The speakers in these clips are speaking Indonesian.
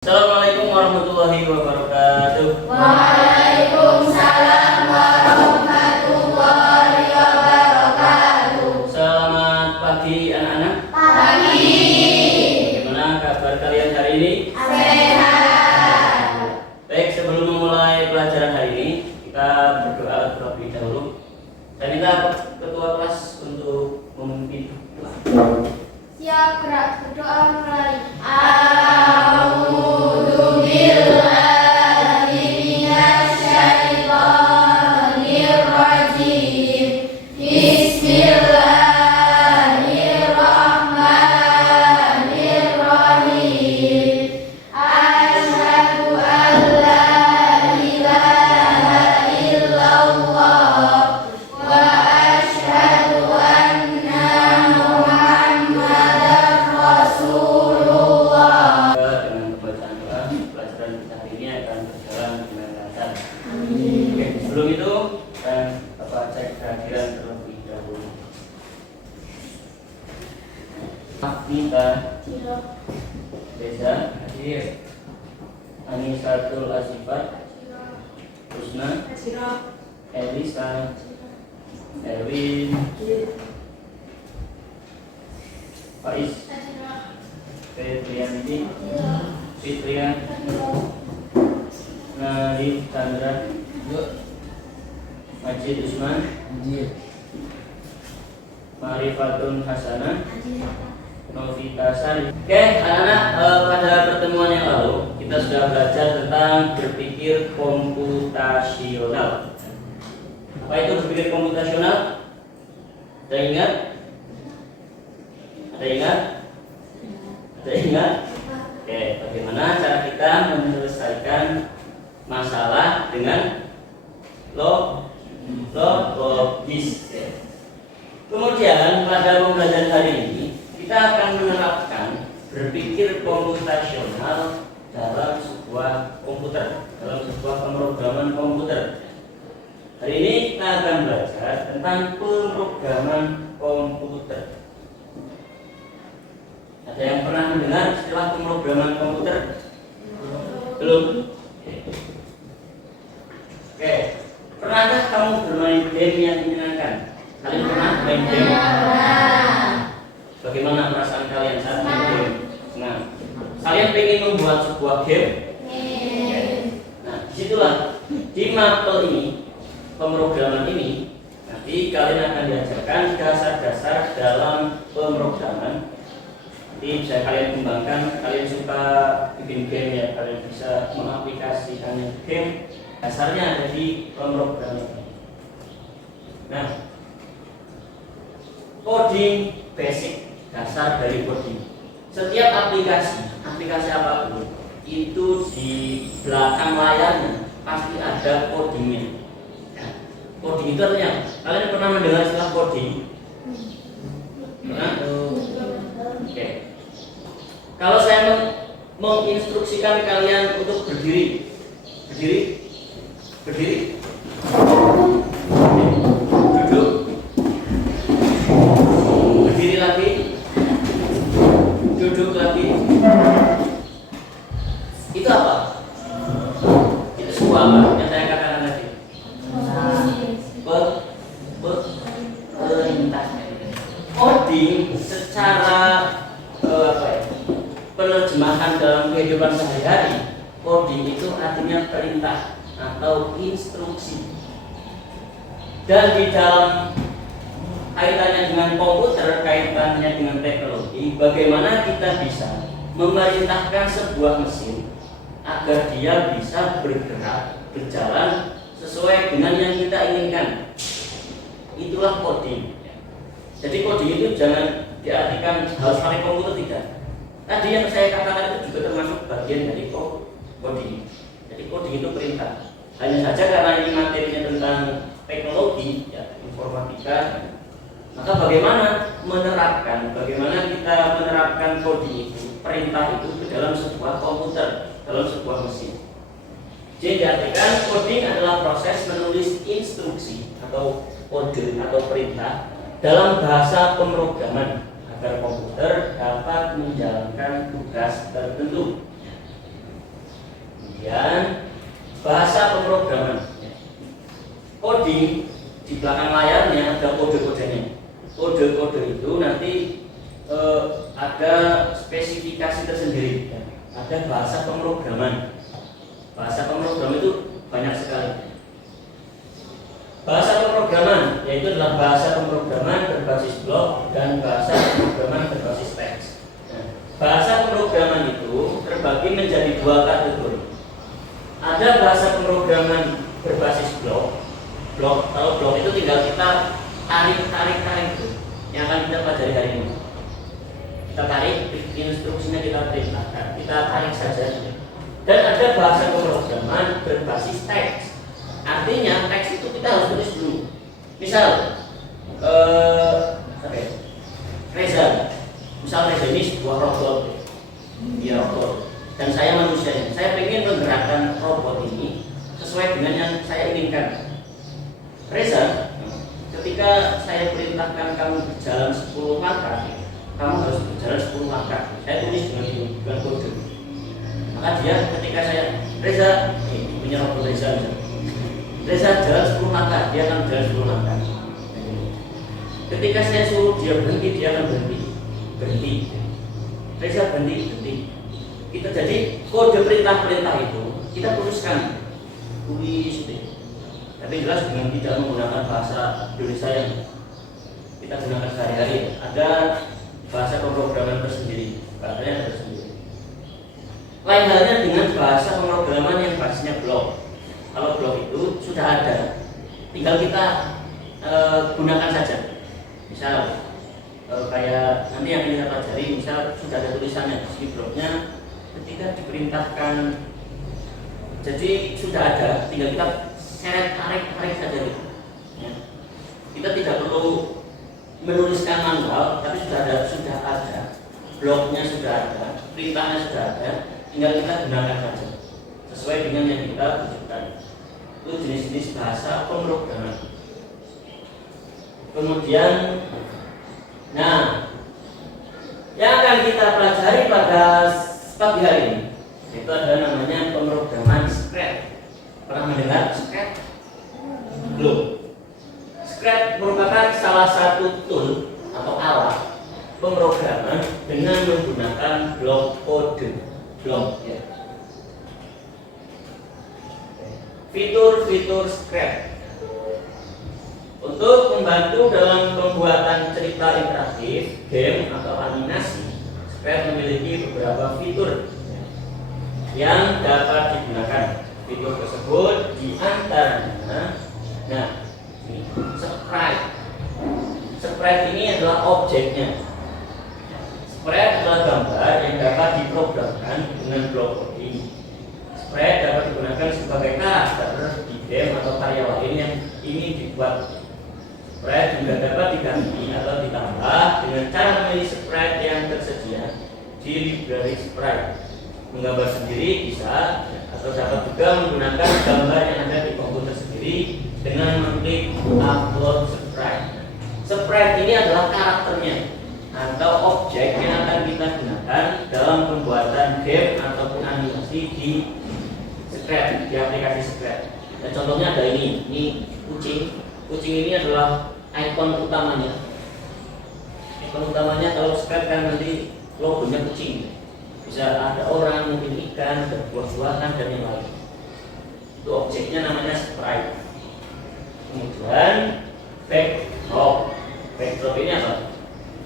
Assalamualaikum warahmatullahi wabarakatuh. Waalaikumsalam warahmatullahi wabarakatuh. Selamat pagi anak-anak. Pagi. Bagaimana kabar kalian hari ini? Sehat. Baik, sebelum memulai pelajaran hari ini, kita berdoa terlebih dahulu. Saya minta ketua kelas untuk memimpin doa. Siap, gerak, berdoa mulai. A'udzu billahi minasyaitonir rajim. Bismillahirrahmanirrahim. Asyhadu an la ilaha illallah wa asyhadu anna Muhammadar Rasulullah. Dengan pembacaan doa, pelajaran kita hari ini akan berjalan dengan lancar. Oke, sebelum itu, Bapak cek kehadiran terlebih dahulu. Nita, Deza, hadir. Anisatul Asifat, Husna, Elisa, Erwin, Faiz, Febrianti, Fitrian, Narif Chandra, Majid Usman, Marifatun Hasanah, Novita Sari. Oke, anak-anak, pada pertemuan yang lalu kita sudah belajar tentang berpikir komputasional. Apa itu berpikir komputasional? Ada ingat? Ada ingat? Ada ingat? Oke, bagaimana cara kita menyelesaikan masalah dengan logis? Kemudian pada pembelajaran hari ini kita akan menerapkan berpikir komputasional dalam sebuah komputer, dalam sebuah pemrograman komputer. Hari ini kita akan belajar tentang pemrograman komputer. Ada yang pernah mendengar istilah pemrograman komputer? Belum? Oke. Pernahkah kamu bermain game yang menyenangkan? Kalian pernah main game? Bagaimana perasaan kalian saat main game? Nah, kalian ingin membuat sebuah game? Nah, disitulah di mapel ini, pemrograman ini, nanti kalian akan diajarkan dasar-dasar dalam pemrograman. Nanti bisa kalian kembangkan. Kalian suka bikin game ya, kalian bisa mengaplikasikan game. Dasarnya ada di pemrograman. Nah, coding basic, dasar dari coding. Setiap aplikasi apapun itu di belakang layarnya pasti ada codingnya. Coding itu artinya, kalian pernah mendengar istilah coding? Pernah? Oke. Kalau saya menginstruksikan kalian untuk berdiri, duduk, berdiri lagi, duduk lagi. Itu apa? Itu sebuah apa yang saya katakan tadi? Perintah. Coding secara penerjemahan dalam kehidupan sehari-hari, coding itu artinya perintah atau instruksi. Dan di dalam kaitannya dengan komputer, kaitannya dengan teknologi, bagaimana kita bisa memerintahkan sebuah mesin agar dia bisa bergerak, berjalan sesuai dengan yang kita inginkan. Itulah coding. Jadi coding itu jangan diartikan harus pakai komputer, tidak. Tadi yang saya katakan itu juga termasuk bagian dari coding. Jadi coding itu perintah. Hanya saja karena ini materinya tentang teknologi, ya, informatika, maka bagaimana kita menerapkan coding itu, perintah itu ke dalam sebuah komputer, dalam sebuah mesin. Jadi diartikan coding adalah proses menulis instruksi atau kode atau perintah dalam bahasa pemrograman agar komputer dapat menjalankan tugas tertentu. ada bahasa pemrograman. Bahasa pemrograman itu banyak sekali. Bahasa pemrograman yaitu adalah bahasa pemrograman berbasis blok dan bahasa pemrograman berbasis teks. Nah, bahasa pemrograman itu terbagi menjadi dua kategori. Ada bahasa pemrograman berbasis blok. Kalau blok itu tinggal kita tarik itu yang akan kita pelajari hari ini. Kita tarik instruksinya, kita perintahkan, kita tarik saja. Dan ada bahasa pemrograman berbasis teks. Artinya teks itu kita harus tulis dulu. Misal Reza. Misal Reza ini sebuah robot. Dia robot. Dan saya manusia. Saya ingin menggerakkan robot ini sesuai dengan yang saya inginkan. Reza, ketika saya perintahkan kamu berjalan 10 langkah, kamu harus berjalan 10 langkah. Saya tulis dengan kode. Maka dia ketika saya Reza, punya robot Reza, Reza jalan 10 langkah, dia akan jalan 10 langkah. Ketika saya suruh dia berhenti, dia akan berhenti. Reza berhenti. Kita jadi kode perintah-perintah itu kita tuliskan, tapi jelas dengan tidak menggunakan bahasa Indonesia yang kita gunakan sehari-hari. Ada bahasa pemrograman tersendiri, bahasanya tersendiri. Lain halnya dengan bahasa pemrograman yang basisnya blok. Kalau blok itu sudah ada, tinggal kita gunakan saja. Misal kayak nanti yang kita pelajari, misal sudah ada tulisannya di sini bloknya, ketika diperintahkan, jadi sudah ada, tinggal kita seret tarik saja gitu. Ya. Kita tidak perlu menuliskan manual, tapi sudah ada bloknya, sudah ada perintahnya, sudah ada, tinggal kita gunakan saja sesuai dengan yang kita butuhkan. Itu jenis-jenis bahasa pemrograman. Kemudian, yang akan kita pelajari pada pagi hari ini itu ada namanya pemrograman Scratch. Pernah mendengar Scratch? Belum. Scratch merupakan salah satu tool atau alat pemrograman dengan menggunakan blok kode. Ya. Fitur-fitur Scratch untuk membantu dalam pembuatan cerita interaktif, game atau animasi. Scratch memiliki beberapa fitur yang dapat digunakan. Fitur tersebut diantaranya, sprite ini adalah objeknya. Sprite adalah gambar yang dapat diprogramkan dengan blok coding. Sprite dapat digunakan sebagai karakter di game atau karya lain yang ingin dibuat. Sprite juga dapat diganti atau ditambah dengan cara memilih sprite yang tersedia di library sprite. Menggambar sendiri bisa, atau dapat juga menggunakan gambar yang ada di komputer sendiri dengan mengklik upload sprite. Sprite ini adalah karakternya atau objek yang akan kita gunakan dalam pembuatan game ataupun animasi di Scratch, di aplikasi Scratch. Dan contohnya ada ini kucing. Kucing ini adalah ikon utamanya. Ikon utamanya kalau Scratch kan nanti logonya kucing. Bisa ada orang, mungkin ikan, buah-buahan dan yang lain. Itu objeknya namanya sprite. Kemudian backdrop. Backdrop ini apa?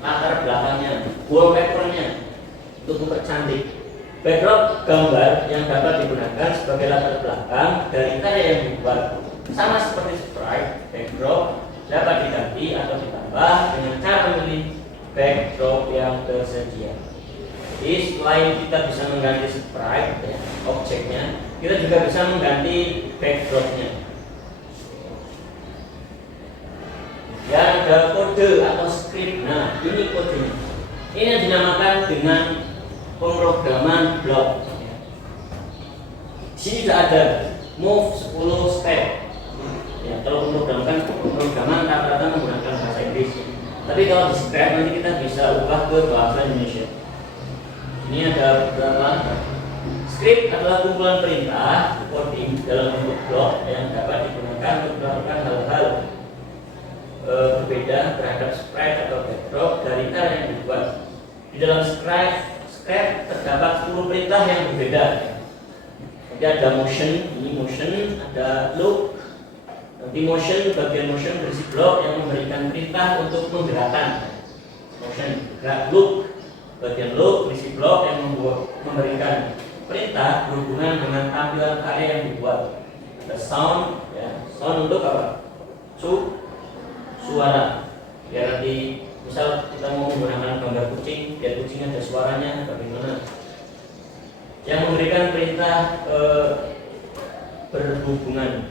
Latar belakangnya, wallpapernya untuk mempercantik. Backdrop gambar yang dapat digunakan sebagai latar belakang dari karya yang dibuat. Sama seperti sprite, backdrop dapat diganti atau ditambah dengan cara memilih backdrop yang tersedia. Jadi selain kita bisa mengganti sprite objeknya, kita juga bisa mengganti backdropnya. Dan ada kode atau script. Ini kodenya. Ini yang dinamakan dengan pemrograman blok. Di sini sudah ada move 10 step. Ya, kalau pemrograman rata-rata menggunakan bahasa Inggris. Tapi kalau di Scratch nanti kita bisa ubah ke bahasa Indonesia. Ini ada beberapa. Script adalah kumpulan perintah coding dalam bentuk blok yang dapat digunakan untuk melakukan hal-hal berbeda terhadap sprite atau backdrop dari karya yang dibuat. Di dalam Scratch script terdapat 10 perintah yang berbeda. Jadi ada motion, ini motion, ada look. Nanti motion, bagian motion berisi blok yang memberikan perintah untuk menggerakkan. Motion, gerak. Look, bagian look berisi blok yang memberikan perintah berhubungan dengan tampilan karya yang dibuat. Ada sound, ya, sound untuk apa? Suara. Biar nanti misal kita mau menggunakan gambar kucing, biar kucing ada suaranya, bagaimana? Yang memberikan perintah berhubungan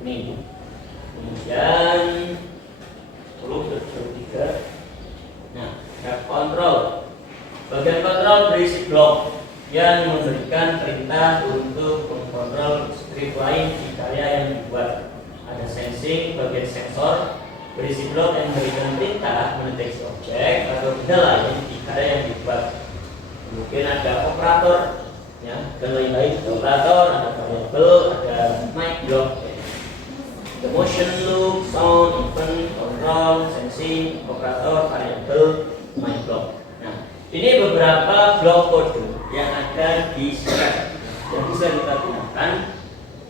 ini. Kemudian 10 nah, ada kontrol. Bagian kontrol berisi blok yang memberikan perintah untuk mengkontrol script lain di karya yang dibuat. Ada sensing, bagian sensor berisi blok yang memberikan perintah mendeteksi objek atau benda lain di karya yang dibuat. Kemudian ada operator, ya, dan lain-lain. Ada operator, ada variable, ada mic block. The motion, loop, sound, event, control, sensing, operator, variable, mic block. Nah, ini beberapa blok kode yang ada di script yang bisa kita gunakan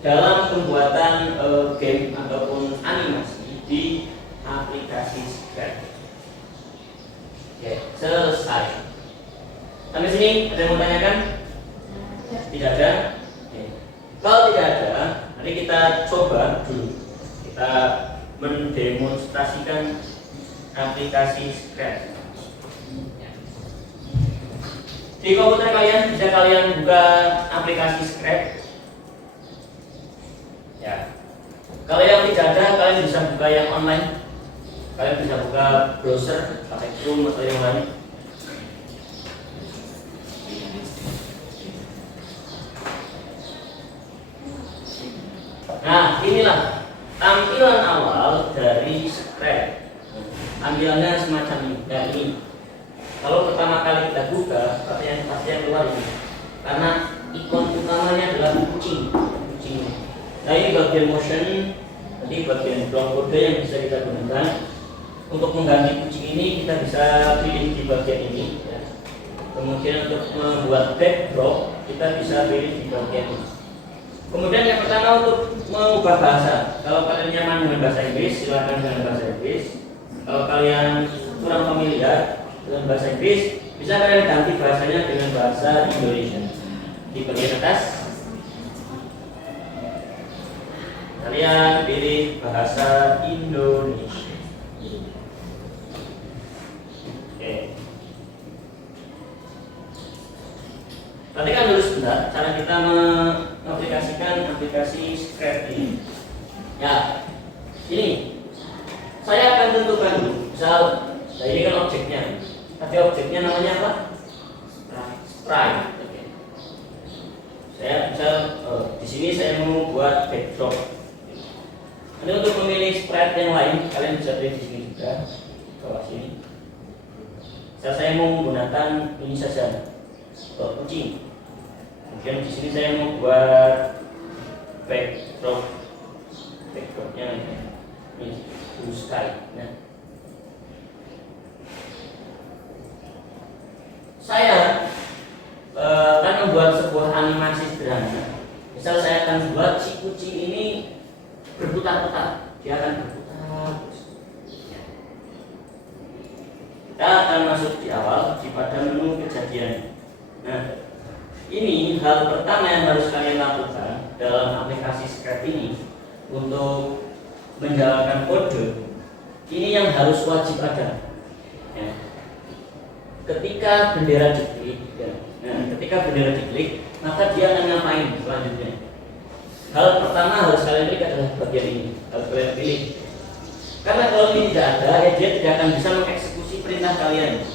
dalam pembuatan game ataupun animasi di aplikasi script. Oke, selesai. Sampai sini ada yang mau tanyakan? Tidak ada? Oke. Kalau tidak ada, nanti kita coba dulu. Kita mendemonstrasikan aplikasi script. Di komputer kalian bisa kalian buka aplikasi script. Ya. Kalau yang tidak ada, kalian bisa buka yang online. Kalian bisa buka browser, pakai Chrome atau yang lain. Nah, inilah tampilan awal dari script. Tampilannya semacam ini. Dan ini, kalau pertama kali kita buka, pasti yang keluar ini. Karena ikon utamanya adalah kucing. Nah, ini bagian motion, tadi bagian blok kode yang bisa kita gunakan. Untuk mengganti kucing ini kita bisa pilih di bagian ini. Ya. Kemudian untuk membuat backdrop kita bisa pilih di bagian ini. Kemudian yang pertama untuk mengubah bahasa. Kalau kalian nyaman dengan bahasa Inggris, silakan dengan bahasa Inggris. Kalau kalian kurang familiar dengan bahasa Inggris, bisa kalian ganti bahasanya dengan bahasa Indonesia. Di bagian atas, kalian pilih bahasa Indonesia. Oke. Perhatikan dulu sebentar cara kita mengaplikasikan aplikasi script ini. Ya, ini saya akan tentukan dulu. Misal, nah ini kan objeknya. Tapi objeknya namanya apa? Sprite. Oke. Saya misal di sini saya mau buat backdrop. Nanti untuk memilih sprite yang lain, kalian bisa pilih di sini juga. Bawah sini. Misal saya mau menggunakan ini saja. Kucing. Kemudian di sini saya mau buat backdropnya ini blue sky. Nah, saya akan membuat sebuah animasi sederhana. Misal saya akan buat si kucing ini berputar-putar, dia akan berputar. Kita akan masuk di awal pada menu kejadian. Nah, ini hal pertama yang harus kalian lakukan dalam aplikasi script ini untuk menjalankan kode. Ini yang harus wajib ada. Ya. Ketika bendera diklik, maka dia akan ngapain selanjutnya? Hal pertama harus kalian klik adalah bagian ini. Harus kalian pilih. Karena kalau ini tidak ada, ya dia tidak akan bisa mengeksekusi perintah kalian.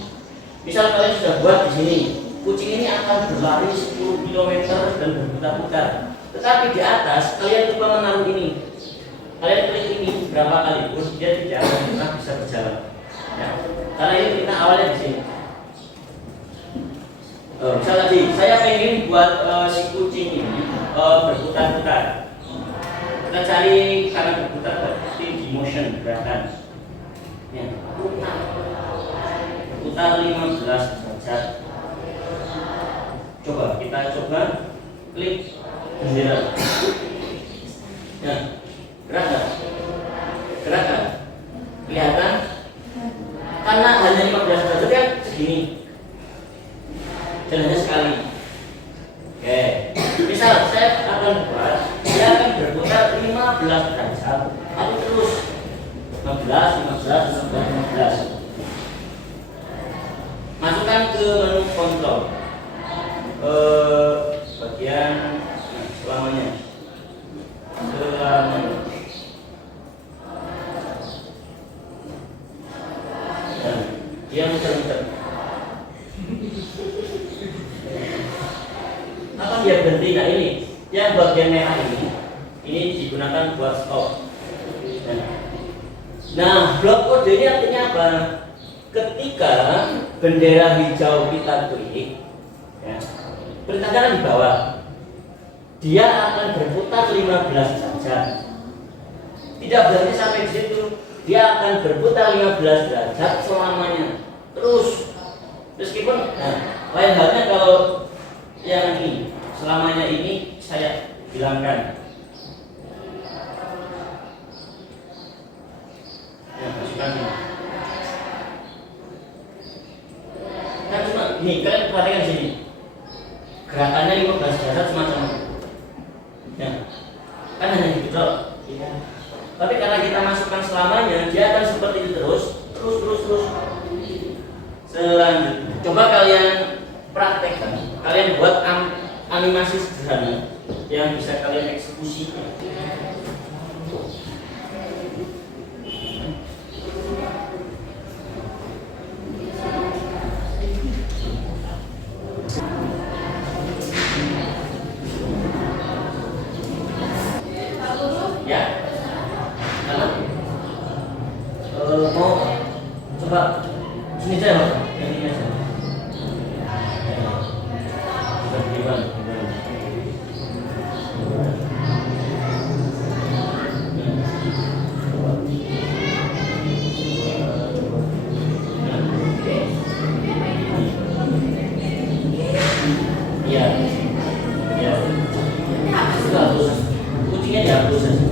Misal kalian sudah buat di sini. Kucing ini akan berlari 10 km dan berputar-putar. Tetapi di atas kalian lupa menaruh ini. Kalian klik ini berapa kali pun dia tidak akan pernah bisa berjalan. Ya. Karena ini kita awalnya di sini. Misal tadi saya ingin buat si kucing ini berputar-putar. Kita cari karena berputar berarti di motion gerakan. Ya, berputar 15 derajat. klik bendera. Ya, gerak nggak? Gerak nggak? Kelihatan? Karena hanya 15 derajat kan segini. Dan hanya sekali. Oke, misal saya akan buat, dia akan berputar 15 derajat, tapi terus 15. Masukkan ke menu kontrol, bagian selamanya. Dan dia muter-muter. Akan dia berhenti. Nah ini, yang bagian merah ini digunakan buat stop. Nah, blok kode ini artinya apa? Ketika bendera hijau kita klik, ya, perintah kanan di bawah, dia akan berputar 15 derajat. Tidak berarti sampai di situ, dia akan berputar 15 derajat selamanya. Terus, meskipun, lain halnya kalau yang ini, selamanya ini saya hilangkan. Ya, masukkan ini. Kan cuma ini, kalian perhatikan sini. Gerakannya 15 derajat semacam itu. Ya. Kan hanya gitu. Ya. Tapi karena kita masukkan selamanya, dia akan seperti itu terus. Selanjutnya, coba kalian praktekkan. Kalian buat animasi sederhana yang bisa kalian eksekusi. Ya, mau coba sini saja, Pak. Yang ini aja. Gimana? Iya, iya. Sudah hapus. Kucingnya dihapus saja.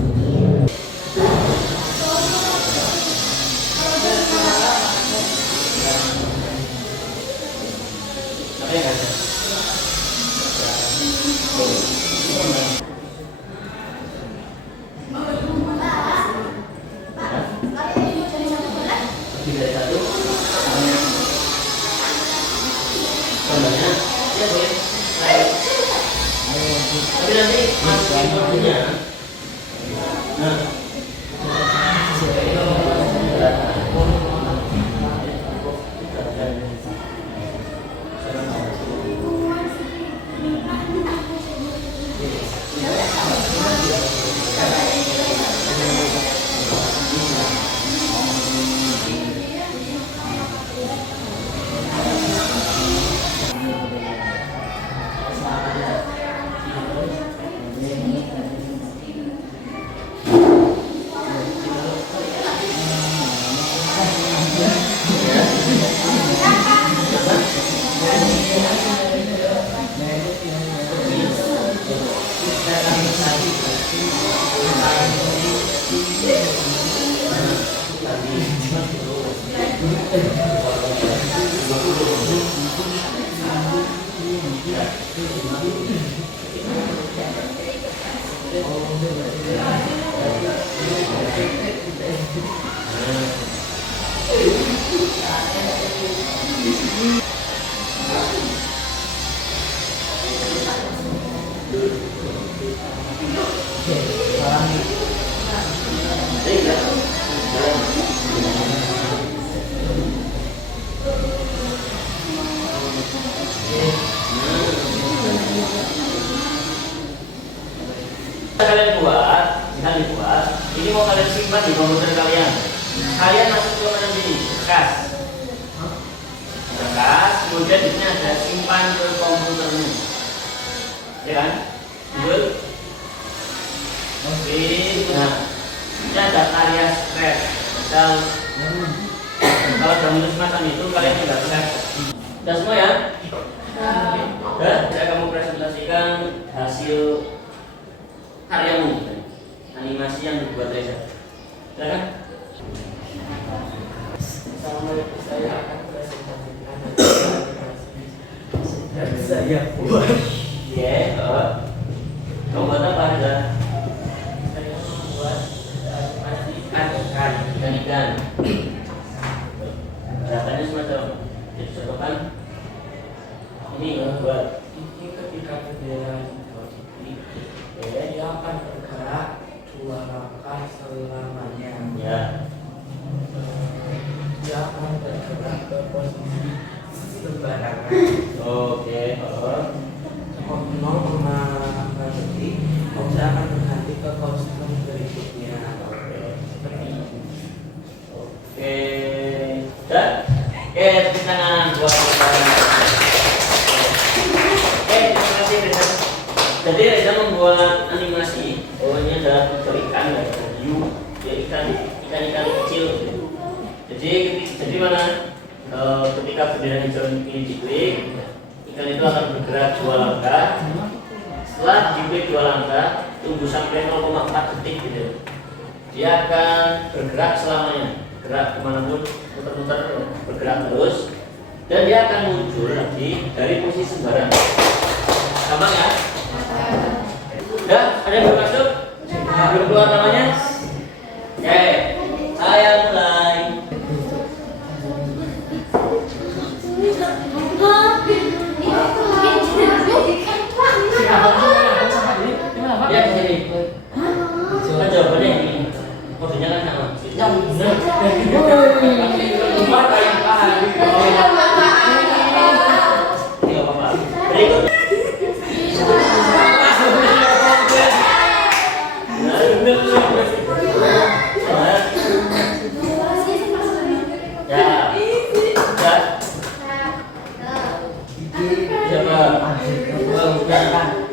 Tapi nanti masukin kodenya. Nah, kalian buat, ini mau kalian simpan di komputer kalian. Kalian masuk ke mana sini? Berkas, kemudian di sini ada simpan ke komputermu, ya kan? Betul? Oke. Nah, ini ada karya scratch. Misal, kalau sudah menulis semacam itu, kalian tinggal save. Sudah semua ya? Dan tidak kamu presentasikan hasil karyamu, animasi yang dibuat Reza. Silakan. Assalamualaikum, saya akan presentasikan animasi saya buat. Ya, kamu buat apa Reza? Saya membuat animasi Ikan. Datanya semacam jadi contohkan ini buat ini ketika bendera diposisi, dia akan bergerak 2 langkah selamanya. ya. Dia akan bergerak ke posisi sembarangan. Oke. Mau mengalahkan detik, saya akan berganti ke kostum berikutnya. Seperti ini. Oke. Dan tepuk tangan buat Reza. Terima kasih Reza. Jadi Reza membuat animasi. Ini adalah ikan ya, hiu, ya ikan kecil. Jadi mana? Ketika bendera hijau ini diklik, ikan itu akan bergerak 2 langkah. Setelah diklik 2 langkah, tunggu sampai 0,4 detik gitu. Dia akan bergerak selamanya, gerak kemanapun, muter-muter, bergerak terus, dan dia akan muncul lagi dari posisi sembarang. Gampang ya? Udah, ada yang bermaksud? Belum keluar namanya? Oke, saya mulai. Ya, di sini. Kan jawabannya ini. Kodenya kan sama. Yang benar. Tidak apa-apa. Berikut.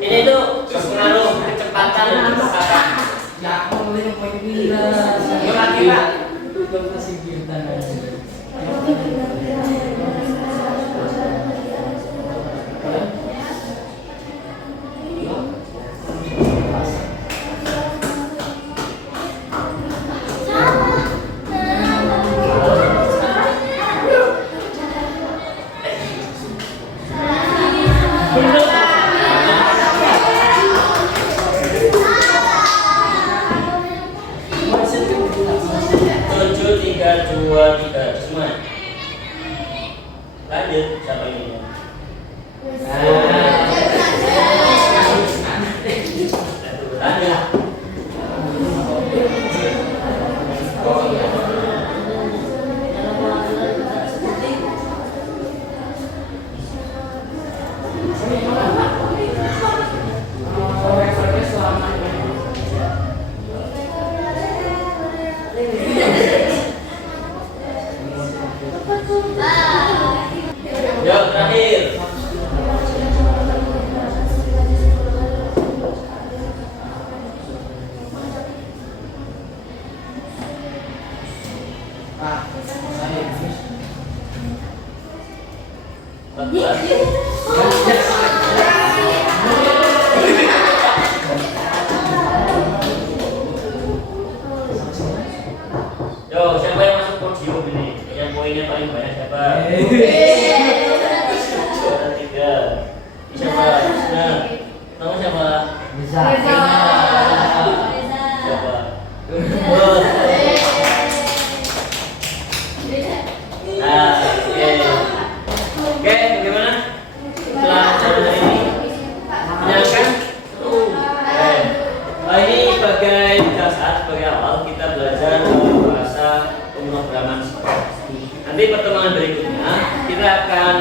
Ini tuh pengaruh kecepatan dan kecepatan. Ya, boleh mengira. Kira-kira. Kasih kita. Semua. Lanjut, siapa ini? Jawab terakhir. Yo, siapa yang masuk podium ini? Yang poinnya paling banyak siapa? Juara 3. Siapa? Nah, nama siapa? Siapa? Oh. Nah, oke, bagaimana? Setelah acara hari ini, menyenangkan? Oke. Ini sebagai dasar, sebagai awal kita belajar bahasa pemrograman. Nanti pertemuan berikutnya kita akan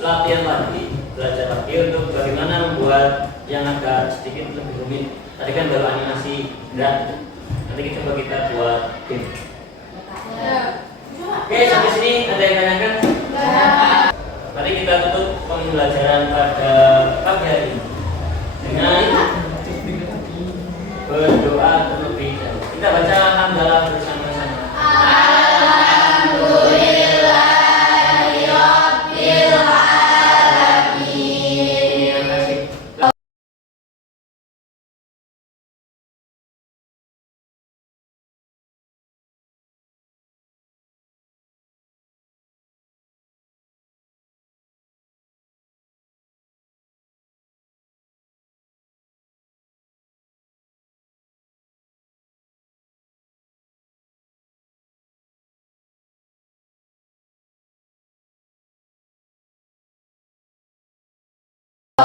latihan lagi, belajar lagi untuk bagaimana membuat yang agak sedikit lebih rumit. Tadi kan baru animasi berat, nanti coba kita buat game. Oke, sampai sini ada yang tanyakan? Mari kita tutup pembelajaran pada pagi hari ini dengan